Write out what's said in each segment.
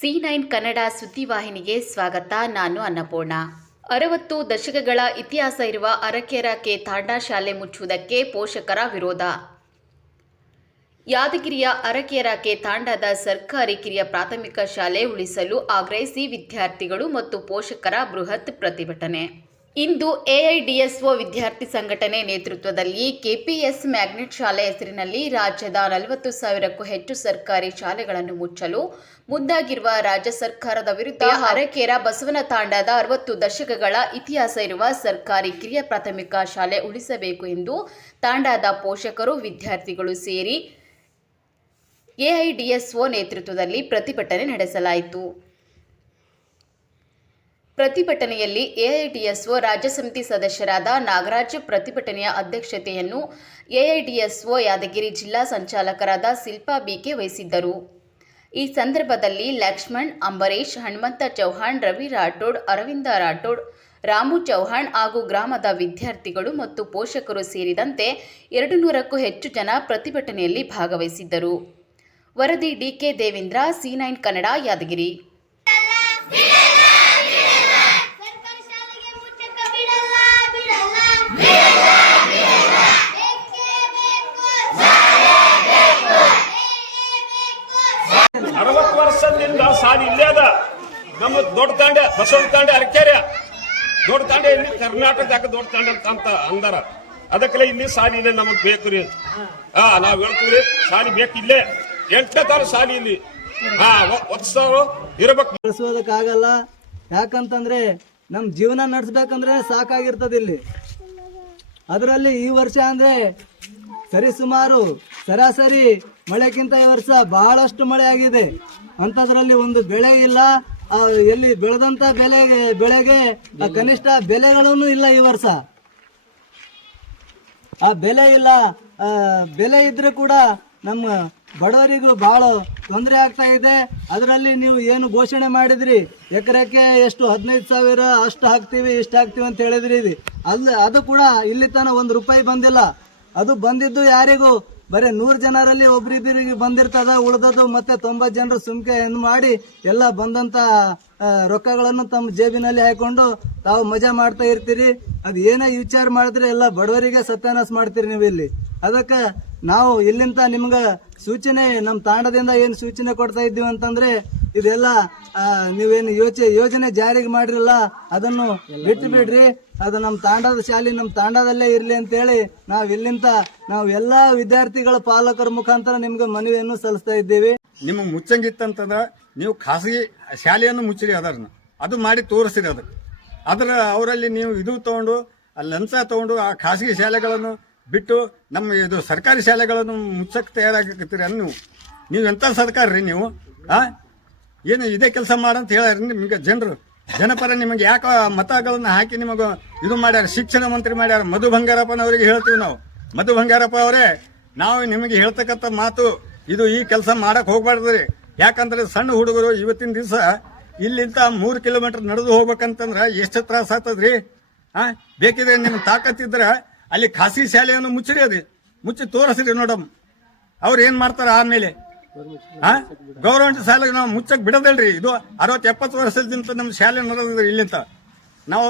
C9 Kannada ಸುದ್ದಿವಾಹಿನಿಗೆ ಸ್ವಾಗತ. ನಾನು ಅನ್ನಪೂರ್ಣ. 60 ದಶಕಗಳ ಇತಿಹಾಸ ಇರುವ ಅರಕೆರೆ ಕೆ ತಾಂಡಾ ಶಾಲೆ ಮುಚ್ಚುವುದಕ್ಕೆ ಪೋಷಕರ ವಿರೋಧ. ಯಾದಗಿರಿಯ ಅರಕೆರೆ ಕೆ ತಾಂಡಾದ ಸರ್ಕಾರಿ ಕಿರಿಯ ಪ್ರಾಥಮಿಕ ಶಾಲೆ ಉಳಿಸಲು ಆಗ್ರಹಿಸಿ ವಿದ್ಯಾರ್ಥಿಗಳು ಮತ್ತು ಪೋಷಕರ ಬೃಹತ್ ಪ್ರತಿಭಟನೆ. ಇಂದು ಎಐಡಿಎಸ್ಒ ವಿದ್ಯಾರ್ಥಿ ಸಂಘಟನೆ ನೇತೃತ್ವದಲ್ಲಿ ಕೆಪಿಎಸ್ ಮ್ಯಾಗ್ನೆಟ್ ಶಾಲೆ ಹೆಸರಿನಲ್ಲಿ ರಾಜ್ಯದ 40,000ಕ್ಕೂ ಹೆಚ್ಚು ಸರ್ಕಾರಿ ಶಾಲೆಗಳನ್ನು ಮುಚ್ಚಲು ಮುಂದಾಗಿರುವ ರಾಜ್ಯ ಸರ್ಕಾರದ ವಿರುದ್ಧ ಅರಕೆರೆ ಬಸವನ ತಾಂಡಾದ 60 ದಶಕಗಳ ಇತಿಹಾಸ ಇರುವ ಸರ್ಕಾರಿ ಕಿರಿಯ ಪ್ರಾಥಮಿಕ ಶಾಲೆ ಉಳಿಸಬೇಕು ಎಂದು ತಾಂಡಾದ ಪೋಷಕರು, ವಿದ್ಯಾರ್ಥಿಗಳು ಸೇರಿ ಎಐಡಿಎಸ್ಒ ನೇತೃತ್ವದಲ್ಲಿ ಪ್ರತಿಭಟನೆ ನಡೆಸಲಾಯಿತು. ಪ್ರತಿಭಟನೆಯಲ್ಲಿ ಎಐಡಿಎಸ್ಒ ರಾಜ್ಯ ಸಮಿತಿ ಸದಸ್ಯರಾದ ನಾಗರಾಜ್ ಪ್ರತಿಭಟನೆಯ ಅಧ್ಯಕ್ಷತೆಯನ್ನು ಎಐಡಿಎಸ್ಒ ಯಾದಗಿರಿ ಜಿಲ್ಲಾ ಸಂಚಾಲಕರಾದ ಶಿಲ್ಪಾ ಬಿಕೆ ವಹಿಸಿದ್ದರು. ಈ ಸಂದರ್ಭದಲ್ಲಿ ಲಕ್ಷ್ಮಣ್, ಅಂಬರೀಶ್, ಹನುಮಂತ ಚೌಹಾಣ್, ರವಿ ರಾಠೋಡ್, ಅರವಿಂದ ರಾಠೋಡ್, ರಾಮು ಚೌಹಾಣ್ ಹಾಗೂ ಗ್ರಾಮದ ವಿದ್ಯಾರ್ಥಿಗಳು ಮತ್ತು ಪೋಷಕರು ಸೇರಿದಂತೆ 200ಕ್ಕೂ ಹೆಚ್ಚು ಜನ ಪ್ರತಿಭಟನೆಯಲ್ಲಿ ಭಾಗವಹಿಸಿದ್ದರು. ವರದಿ ಡಿಕೆ ದೇವೇಂದ್ರ, C9 ಕನ್ನಡ, ಯಾದಗಿರಿ. ವರ್ಷದಿಂದ ಸಾಲಿ ಇಲ್ಲೇ ಅದ. ನಮ್ಮ ದೊಡ್ಡ ತಾಂಡೆ ಬಸವ ತಾಂಡೆ ಅರಕೆರೆ ದೊಡ್ಡ ತಾಂಡೆ ಇಲ್ಲಿ ಕರ್ನಾಟಕದಾಗ ದೊಡ್ಡ ತಾಂಡೆ ಅಂತ ಅಂದಾರ. ಅದಕ್ಕೆಲ್ಲ ಇಲ್ಲಿ ಸಾಲಿ ಇಲ್ಲೇ ನಮಗ್ ಬೇಕು ರೀ. ನಾವ್ ಹೇಳ್ತೀವ್ರಿ ಸಾಲಿ ಬೇಕು ಇಲ್ಲೇ. 8ನೇ ತರ ಸಾಲಿ ಇಲ್ಲಿ ಇರಬೇಕು. ನಡೆಸೋದಕ್ಕಾಗಲ್ಲ. ಯಾಕಂತಂದ್ರೆ ನಮ್ ಜೀವನ ನಡೆಸ್ಬೇಕಂದ್ರೆ ಸಾಕಾಗಿರ್ತದ ಇಲ್ಲಿ. ಅದರಲ್ಲಿ ಈ ವರ್ಷ ಅಂದ್ರೆ ಸರಿಸುಮಾರು ಸರಾಸರಿ ಮಳೆಗಿಂತ ಈ ವರ್ಷ ಬಹಳಷ್ಟು ಮಳೆ ಆಗಿದೆ. ಅಂಥದ್ರಲ್ಲಿ ಒಂದು ಬೆಳೆ ಇಲ್ಲ. ಎಲ್ಲಿ ಬೆಳೆದಂತ ಬೆಳೆಗೆ ಕನಿಷ್ಠ ಬೆಲೆಗಳನ್ನು ಇಲ್ಲ. ಈ ವರ್ಷ ಆ ಬೆಲೆ ಇಲ್ಲ. ಬೆಲೆ ಇದ್ರೆ ಕೂಡ ನಮ್ಮ ಬಡವರಿಗೂ ಬಹಳ ತೊಂದರೆ ಆಗ್ತಾ ಇದೆ. ಅದರಲ್ಲಿ ನೀವು ಏನು ಘೋಷಣೆ ಮಾಡಿದ್ರಿ, ಎಕರೆಕ್ಕೆ ಎಷ್ಟು 15,000 ಅಷ್ಟು ಹಾಕ್ತೀವಿ ಇಷ್ಟು ಹಾಕ್ತೀವಿ ಅಂತ ಹೇಳಿದ್ರಿ. ಅದು ಕೂಡ ಇಲ್ಲಿ ತನಕ ₹1 ಬಂದಿಲ್ಲ. ಅದು ಬಂದಿದ್ದು ಯಾರಿಗೂ ಬರೀ 100 ಜನರಲ್ಲಿ ಒಬ್ರಿಬ್ಬರಿಗೆ ಬಂದಿರ್ತದ. ಉಳಿದದು ಮತ್ತೆ 90 ಜನರು ಸುಮ್ಕೆ ಮಾಡಿ ಎಲ್ಲ ಬಂದಂತ ರೊಕ್ಕಗಳನ್ನು ತಮ್ಮ ಜೇಬಿನಲ್ಲಿ ಹಾಕೊಂಡು ತಾವು ಮಜಾ ಮಾಡ್ತಾ ಇರ್ತೀರಿ. ಅದು ಏನೇ ವಿಚಾರ ಮಾಡಿದ್ರೆ ಎಲ್ಲ ಬಡವರಿಗೆ ಸತ್ಯಾನಾಶ ಮಾಡ್ತೀರಿ ನೀವು ಇಲ್ಲಿ. ಅದಕ್ಕೆ ನಾವು ಇಲ್ಲಿಂದ ನಿಮ್ಗೆ ಸೂಚನೆ, ನಮ್ಮ ತಾಂಡದಿಂದ ಏನು ಸೂಚನೆ ಕೊಡ್ತಾ ಇದ್ದೀವಿ ಅಂತಂದ್ರೆ, ಇದೆಲ್ಲ ನೀವೇನು ಯೋಜನೆ ಜಾರಿಗೆ ಮಾಡಿರಲ್ಲ ಅದನ್ನು ಬಿಟ್ಟು ಬಿಡ್ರಿ. ಅದು ನಮ್ಮ ತಾಂಡದ ಶಾಲೆ ನಮ್ಮ ತಾಂಡದಲ್ಲೇ ಇರ್ಲಿ ಅಂತೇಳಿ ನಾವು ಎಲ್ಲಾ ವಿದ್ಯಾರ್ಥಿಗಳ ಪಾಲಕರ ಮುಖಾಂತರ ನಿಮ್ಗೆ ಮನವಿಯನ್ನು ಸಲ್ಲಿಸ್ತಾ ಇದ್ದೀವಿ. ನಿಮಗೆ ಮುಚ್ಚಂಗಿತ್ತಂತಂದ್ರೆ ನೀವು ಖಾಸಗಿ ಶಾಲೆಯನ್ನು ಮುಚ್ಚಿರಿ. ಅದು ಮಾಡಿ ತೋರಿಸಿರಿ. ಅವರಲ್ಲಿ ನೀವು ಇದು ತಗೊಂಡು ಲಂಚ ತಗೊಂಡು ಆ ಖಾಸಗಿ ಶಾಲೆಗಳನ್ನು ಬಿಟ್ಟು ನಮ್ಮ ಇದು ಸರ್ಕಾರಿ ಶಾಲೆಗಳನ್ನು ಮುಚ್ಚಕ್ಕೆ ತಯಾರಾಗತ್ತೀರಿ. ನೀವು ಎಂತ ಸರ್ಕಾರ ರೀ ನೀವು? ಏನು ಇದೇ ಕೆಲಸ ಮಾಡಂತ ಹೇಳ್ಯಾರ ನಿಮ್ಗೆ ಜನಪರ ನಿಮಗೆ ಯಾಕೆ ಮತಗಳನ್ನು ಹಾಕಿ ನಿಮಗೆ ಇದು ಮಾಡ್ಯಾರ, ಶಿಕ್ಷಣ ಮಂತ್ರಿ ಮಾಡ್ಯಾರ. ಮಧು ಬಂಗಾರಪ್ಪನವರಿಗೆ ಹೇಳ್ತೀವಿ ನಾವು. ಮಧು ಬಂಗಾರಪ್ಪ ಅವರೇ, ನಾವು ನಿಮಗೆ ಹೇಳ್ತಕ್ಕಂಥ ಮಾತು ಇದು, ಈ ಕೆಲಸ ಮಾಡಕ್ ಹೋಗ್ಬಾರ್ದ್ರಿ. ಯಾಕಂದ್ರೆ ಸಣ್ಣ ಹುಡುಗರು ಇವತ್ತಿನ ದಿವಸ ಇಲ್ಲಿಂದ 3 ಕಿಲೋಮೀಟರ್ ನಡೆದು ಹೋಗ್ಬೇಕಂತಂದ್ರ ಎಷ್ಟು ತ್ರಾಸ ಆಗ್ತದ್ರಿ. ಬೇಕಿದ್ರೆ ನಿಮ್ಗೆ ತಾಕತ್ತಿದ್ರ ಅಲ್ಲಿ ಖಾಸಗಿ ಶಾಲೆಯನ್ನು ಮುಚ್ಚಿರಿ. ಮುಚ್ಚಿ ತೋರಿಸ್ರಿ ನೋಡಮ್ ಅವ್ರು ಏನ್ ಮಾಡ್ತಾರ. ಆಮೇಲೆ ಗೌರ್ಮೆಂಟ್ ಶಾಲೆಗೆ ನಾವು ಮುಚ್ಚಕ್ ಬಿಡೋದಲ್ರಿ. ಇದು 60-70 ವರ್ಷದಿಂದ ನಮ್ಮ ಶಾಲೆ ನಡೆದ್ರಿ. ಇಲ್ಲಿಂತ ನಾವು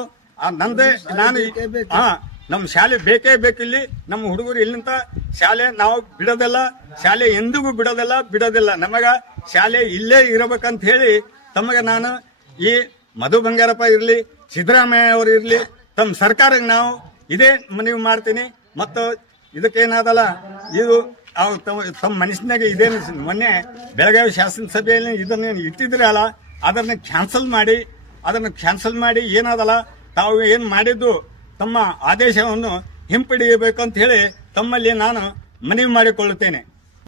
ನಮ್ಮ ಶಾಲೆ ಬೇಕೇ ಬೇಕಿಲ್ಲಿ. ನಮ್ಮ ಹುಡುಗರು ಇಲ್ಲಿಂತ ಶಾಲೆ ನಾವು ಬಿಡೋದಿಲ್ಲ. ಶಾಲೆ ಎಂದಿಗೂ ಬಿಡೋದಿಲ್ಲ. ನಮಗ ಶಾಲೆ ಇಲ್ಲೇ ಇರಬೇಕಂತ ಹೇಳಿ ತಮಗೆ ನಾನು ಈ ಮಧು ಬಂಗಾರಪ್ಪ ಇರ್ಲಿ, ಸಿದ್ದರಾಮಯ್ಯ ಅವರು ಇರ್ಲಿ, ತಮ್ಮ ಸರ್ಕಾರಕ್ಕೆ ನಾವು ಇದೇ ಮನವಿ ಮಾಡ್ತೀನಿ. ಮತ್ತು ಇದಕ್ಕೇನಾದಲ್ಲ, ಇದು ತಮ್ಮ ಮನಸ್ಸಿನಾಗ ಇದೇನು ಮೊನ್ನೆ ಬೆಳಗಾವಿ ಶಾಸನಸಭೆಯಲ್ಲಿ ಇದನ್ನ ಇಟ್ಟಿದ್ರೆ ಅಲ್ಲ, ಅದನ್ನ ಕ್ಯಾನ್ಸಲ್ ಮಾಡಿ ಏನಾದಲ್ಲ ತಾವು ಏನ್ ಮಾಡಿದ್ದು ತಮ್ಮ ಆದೇಶವನ್ನು ಹಿಂಪಡೆಯಬೇಕು ಅಂತ ಹೇಳಿ ತಮ್ಮಲ್ಲಿ ನಾನು ಮನವಿ ಮಾಡಿಕೊಳ್ಳುತ್ತೇನೆ.